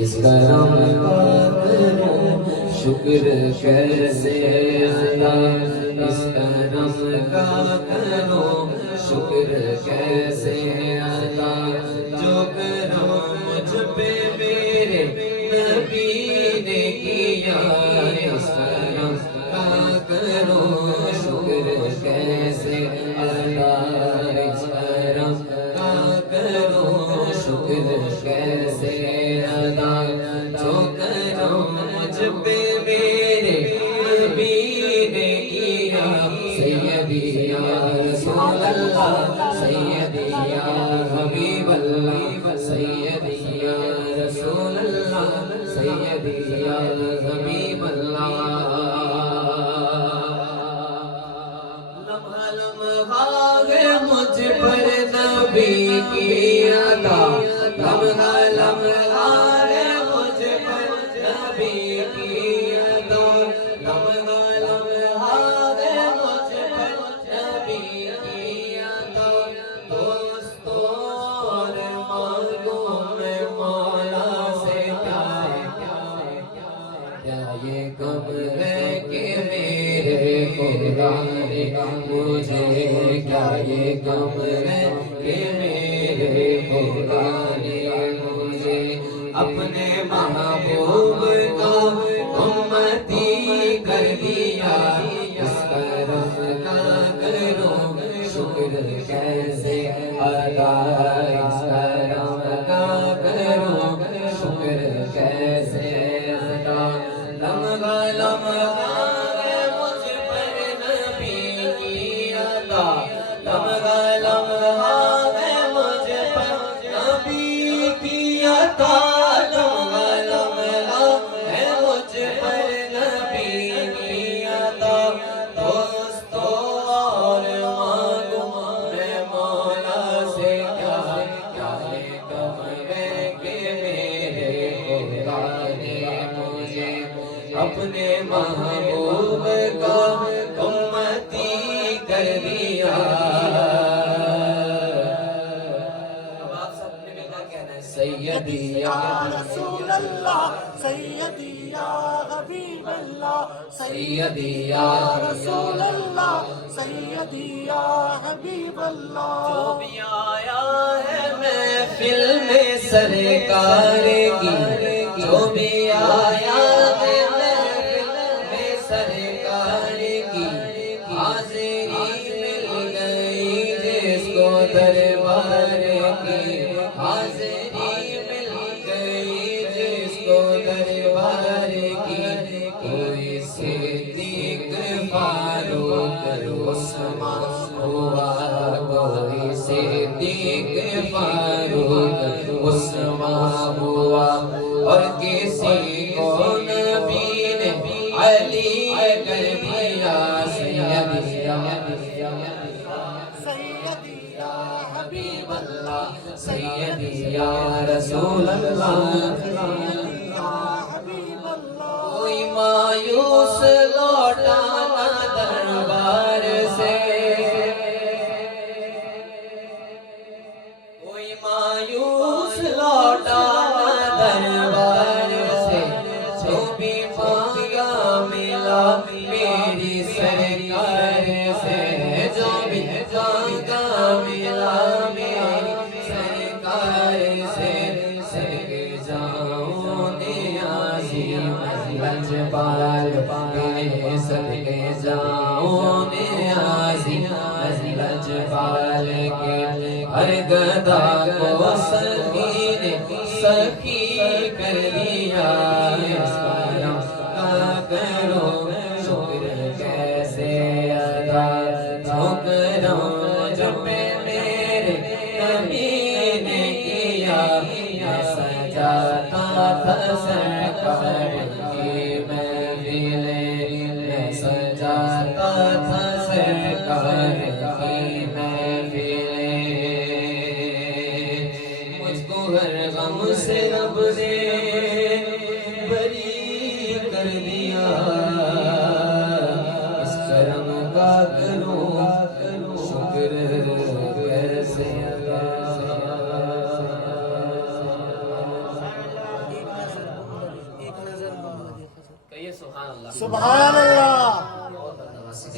اس کرم کا کروں شکر کیسے ادا، اس کرم کا کروں شکر کیسے ادا، جو کرم مجھ پہ میرے نبی نے کیا، اس کرم کا کروں شکر کیسے ادا، اس کرم کا کروں شکر کیسے ادا، جو کرم مجھ پہ میرے نبی نے کیا، سیدی یا رسول اللہ، سیدی یا حبیب اللہ، سیدی یا رسول اللہ، سیدی یا حبیب اللہ۔ لمحہ لمحہ ہے مجھ پر نبی کی عطا، لمحہ لمحہ ہے مجھ پر نبی کی عطا، لمحہ لمحہ ہے مجھ پر نبی کی عطا، دوستوں اور مانگوں میں مولا سے کیا یہ کم ہے کہ میرے خدا نے مجھے، کیا یہ کم ہے کہ میرے خدا نے مجھے اپنے محبوب کا امتی کر دیا، اس کرم کا کروں شکر کیسے ادا، اس کرم کا کروں شکر کیسے ادا، لمحہ لمحہ ہے مجھ پر نبی کی عطا، لمحہ لمحہ ہے مجھ پر نبی کی عطا، لمحہ لمحہ ہے مجھ پر نبی کی عطا، دوستوں اور مانگوں میں مولا سے کیا یہ کم ہے کہ میرے خدا نے مجھے اپنے محبوب کا امتی کر دیا۔ اب آپ سب نے مل کر کہنا ہے سیدی یا رسول اللہ، سیدی یا حبیب اللہ، سیدی یا رسول اللہ، سیدی یا حبیب اللہ۔ جو بھی آیا ہے محفل میں سرکار کی، جو بھی آیا ہے محفل میں سرکار کی، حاضری مل گئی جس کو دربار کی، حاضری مل گئی جس کو دربار کی، کوئی صدیق فاروق عثمان ہوا، کوئی صدیق فاروق عثمان ہوا، اور کسی کو نبی نے علی کر دیا، سیدی یا حبیب اللہ، سیدی یا رسول اللہ، یا حبیب اللہ۔ کوئی مایوس لوٹا نہ دربار سے، کوئی مایوس لوٹا نہ دربار سے، جو بھی مانگا ملا میری سرکار سے، جو بھی مانگا ملا میری سرکار سے، سر جاؤں نیازی لجپال کے، صدقے جاؤں نیازی لجپال کے، ہر گدا کو سخی نے سخی کر دیا، اس کرم کا کرو شکر کیسے ادا، جو کرم جو پہ میرے نبی نے کیا، میں سجاتا تھا سرکار کی محفلیں، میں سجاتا تھا سرکار کی محفلیں، مجھ کو ہر غم سے رب نے بری کر دیا، اس کرم کا کروں شکر کیسے ادا۔ کہیے سبحان اللہ. سبحان اللہ.